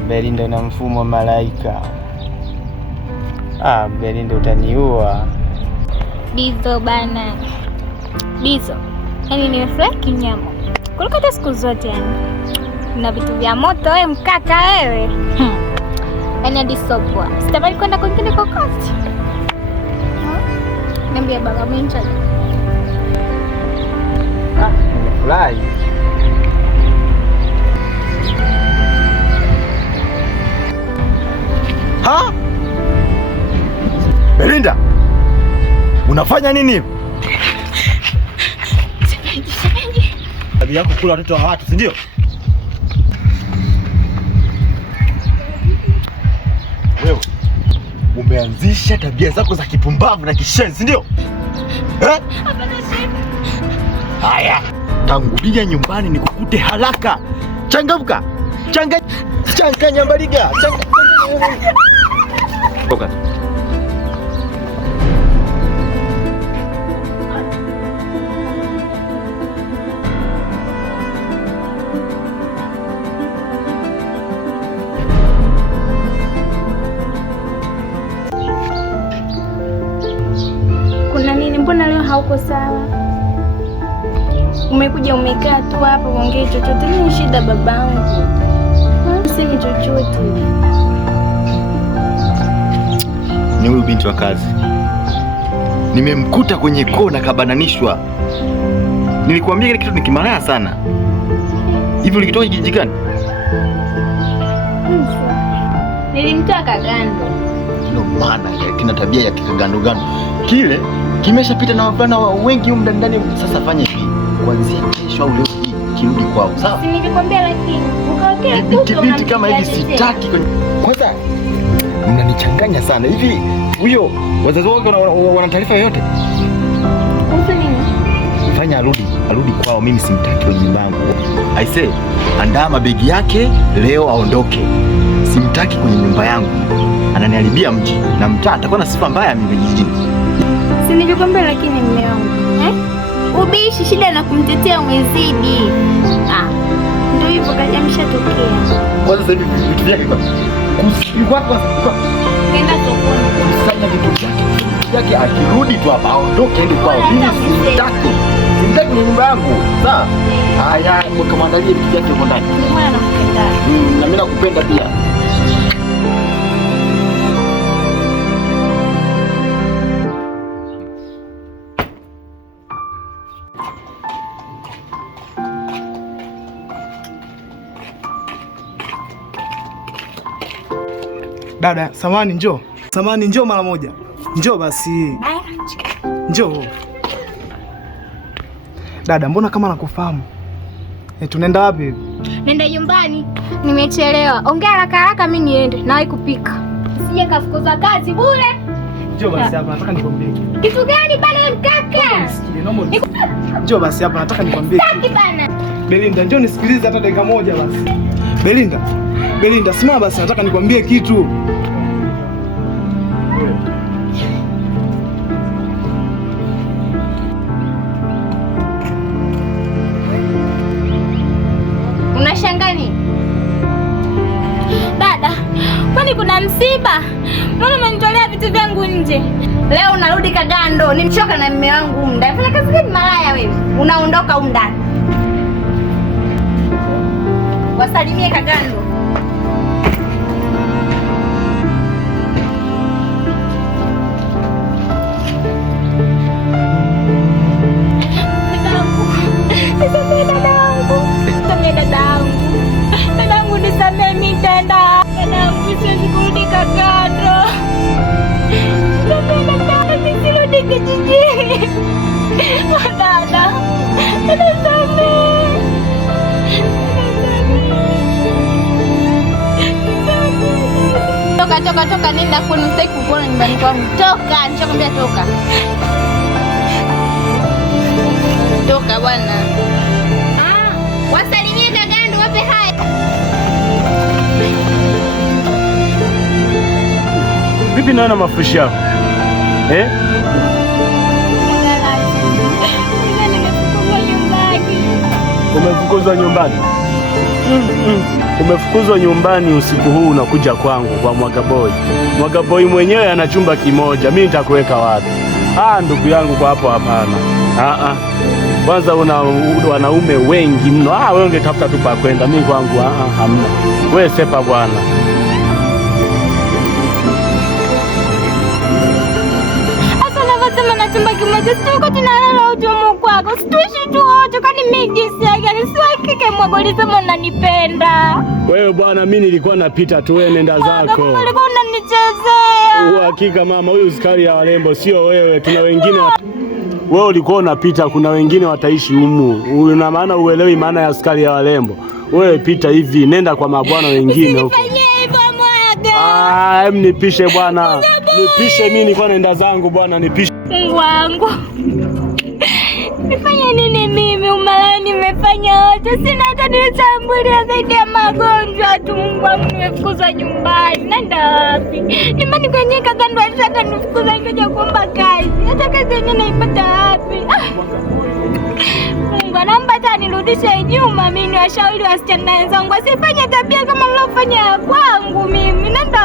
Belinda na mfumo malaika. Belinda utaniua. Dizo bana. Dizo. Yaani nimefurahi kinyama. Kuliko hata siku zote yani. Na vitu vya moto wewe mkaka wewe. Yaani hadi sopwa. Sitamani kwenda kwingine kokote. Niambia baba mwenja. Nimefurahi. Ha? Belinda, unafanya nini? Tabia yako kula watoto wa watu, si ndio? Wewe umeanzisha tabia zako za kipumbavu na kishenzi, si ndio? Haya, tangulia nyumbani nikukute haraka. Changamka. Changanya mbaliga. Toka. Kuna nini? Mbona leo hauko sawa? Umekuja umekaa tu hapa uongee chochote. Nini shida babangu? Semi chochote. Ni huyu binti wa kazi. Nimemkuta kwenye kona kabananishwa. Nilikwambia kile kitu ni kimalaya sana. Hivi ulikitoa kijiji gani? Nilimtoa Kagando. Ndio maana kina tabia ya kikagando. Kile kimeshapita na wavulana wengi huko ndani. Sasa fanya hivi. Kuanzia kesho au leo hii kirudi kwao. Sawa? Si nilikwambia lakini ukawekea binti kama hivi sitaki kwenye. Kwanza mnanichanganya sana. Hivi huyo wazazi wake wana taarifa yoyote? Kuhusu nini? Fanya arudi kwao, mimi simtaki kwenye nyumba yangu. I say, andaa mabegi yake leo aondoke. Simtaki kwenye nyumba yangu. Ananiharibia mji na mtaa atakuwa na sifa mbaya mimi kijijini. Si nilikwambia lakini mume wangu. Ubishi shida na kumtetea umezidi. Ndio hivyo kaja mshatokea. Kwanza sasa hivi vitu vyake kwa Nenda sokoni. Kusanya vitu vyake akirudi tu hapa aondoke aende kwao. Mimi simtaki. Simtaki kwenye nyumba yangu. Sawa? Haya, mkamwandalie vitu vyake huko ndani. Mwana nakupenda. Na mimi nakupenda pia. Dada, samani njoo. Samani njoo mara moja. Njoo basi. Njoo. Dada, mbona kama nakufahamu? Tunaenda wapi? Nenda nyumbani. Nimechelewa. Ongea haraka mimi niende. Nawahi kupika. Sije kafukuza kazi bure. Njoo basi hapa, nataka nikwambie kitu. Kitu gani bana mkaka? Nisikie, naomba. Njoo basi hapa, nataka nikwambie kitu. Sitaki bana. Belinda, njoo nisikilize hata dakika moja basi. Belinda, simama basi, nataka nikwambie kitu. Unashangaa nini? Dada, kwani kuna msiba? Mbona umenitolea vitu vyangu nje? Leo unarudi Kagando. Nimchoka na mume wangu huko ndani. Fanya kazi gani malaya wewe? Unaondoka huko ndani. Wasalimie Kagando. Dadangu nisamehe, mimi nitaenda. Dadangu siwezi kurudi Kagando. Nisirudi kijijini. Dada, nisamehe. Toka, nenda kunitaki kukuona nyumbani kwangu. Toka, nishakwambia toka. Toka bwana. Wasalimie Kagando, wape hai. Vipi naona mafushi yako? Nimefukuzwa nyumbani. Umefukuzwa nyumbani? Umefukuzwa nyumbani usiku huu unakuja kwangu kwa Mwagaboi. Mwagaboi mwenyewe ana chumba kimoja, mimi nitakuweka wapi? Ndugu yangu kwa hapo hapana. Kwanza una wanaume wengi mno. Wewe ungetafuta tu pa kwenda. Mimi kwangu hamna. Wewe sepa bwana. Sema na chumba kimoja, situko tunalala ujumu kwako, situishi tu wote, kwani mimi jinsi gani? Siwakike Mwagolisema unanipenda wewe bwana. Mimi nilikuwa napita tu, wewe nenda zako. Ulikuwa unanichezea. Uhakika mama, huyu Sukari ya Warembo sio wewe, tuna wengine wewe ulikuwa unapita, kuna wengine wataishi humu. Una maana uelewi maana ya Sukari ya Warembo. Wewe pita hivi, nenda kwa mabwana wengine huko. Nipishe bwana. Nipishe, mimi nilikuwa naenda zangu bwana, nipishe. Mungu wangu. Nifanye nini mimi? Umalaya nimefanya wote. Sina hata nisambulia zaidi ya magonjwa tu. Mungu wangu, nimefukuzwa nyumbani. Nenda wapi? Nyumbani kwenye kaka ndo ashaka nifukuza ngoja kuomba kazi. Hata kazi yenyewe naipata wapi? Mungu naomba hata nirudishe nyuma, mimi ni washauri wasichana wenzangu wasifanye tabia kama nilofanya kwangu mimi. Nenda